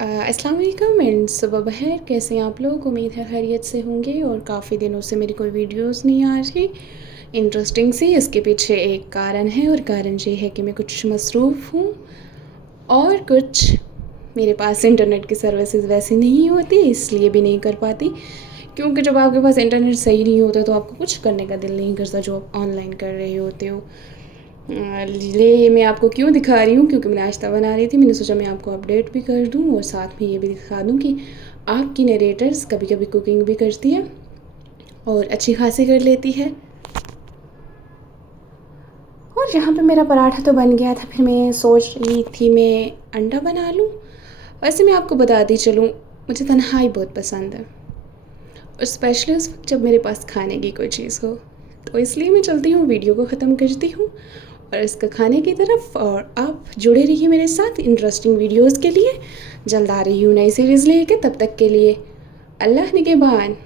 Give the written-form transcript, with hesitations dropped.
अस्सलाम वालेकुम एंड सुबह बखैर। कैसे हैं आप लोग? उम्मीद है खैरियत से होंगे। और काफ़ी दिनों से मेरी कोई वीडियोस नहीं आ रही इंटरेस्टिंग सी। इसके पीछे एक कारण है और कारण ये है कि मैं कुछ मसरूफ़ हूँ और कुछ मेरे पास इंटरनेट की सर्विसेज वैसे नहीं होती, इसलिए भी नहीं कर पाती। क्योंकि जब आपके पास इंटरनेट सही नहीं होता तो आपको कुछ करने का दिल नहीं करता जो आप ऑनलाइन कर रहे होते हो। ले मैं आपको क्यों दिखा रही हूँ, क्योंकि मैं नाश्ता बना रही थी। मैंने सोचा मैं आपको अपडेट भी कर दूँ और साथ में ये भी दिखा दूँ कि आपकी नरेटर्स कभी कभी कुकिंग भी करती है और अच्छी खासी कर लेती है। और यहाँ पे मेरा पराठा तो बन गया था, फिर मैं सोच रही थी मैं अंडा बना लूँ। वैसे मैं आपको बताती चलूँ, मुझे तन्हाई बहुत पसंद है और स्पेशली उस वक्त जब मेरे पास खाने की कोई चीज़ हो। तो इसलिए मैं चलती हूँ, वीडियो को ख़त्म करती हूँ और इसका खाने की तरफ। और आप जुड़े रहिए मेरे साथ इंटरेस्टिंग वीडियोस के लिए। जल्द आ रही हूँ नई सीरीज़ लेके, तब तक के लिए अल्लाह निगहबान।